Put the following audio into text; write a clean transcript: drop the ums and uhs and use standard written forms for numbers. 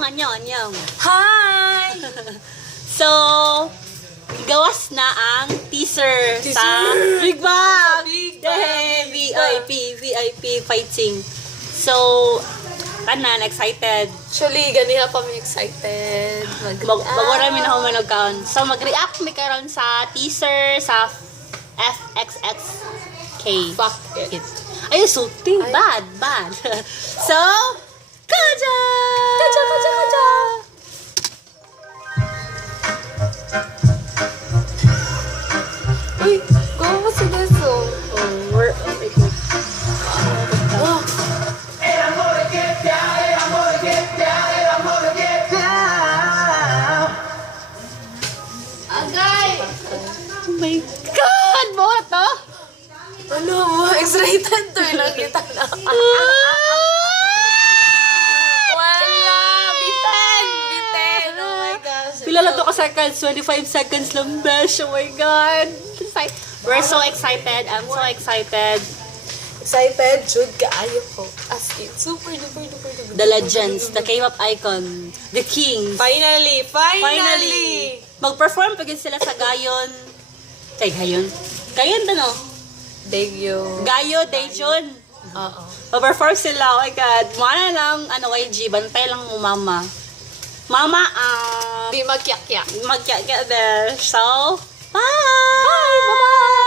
Anyong. Hi! So, gawas na ang teaser sa Bigbang! VIP fighting. So, tanan, excited. Actually, ganina pa may excited. Bago namin ako managkaon. So, mag-react mi karon sa teaser sa Fxxk. Fuck it. Ay, sulti. Bad. So, kaja! Kaja! Uy, gawa si Deso. Agay! Oh my God! Mo to? Ano mo? Excited to ilang kita na. Wala! Bitin! Oh my gosh. Pila lang to ka seconds? 25 seconds lang, besh. Oh my God. We're so excited. I'm so excited. Excited, Jude, kaayo ko. As in, super duper. The legends, the K-pop icon, the king. Finally! Mag-perform pagin sila sa Gayon. Gayon? Gayon ba no? Degyo. Gayo, Daejun. Oo. Mag-perform sila. Oh my God. Mana lang, YG, bantay lang mo mama. Mama, Di magkyak-kyak. magkya-kya there. So, bye! Bye! Bye-bye!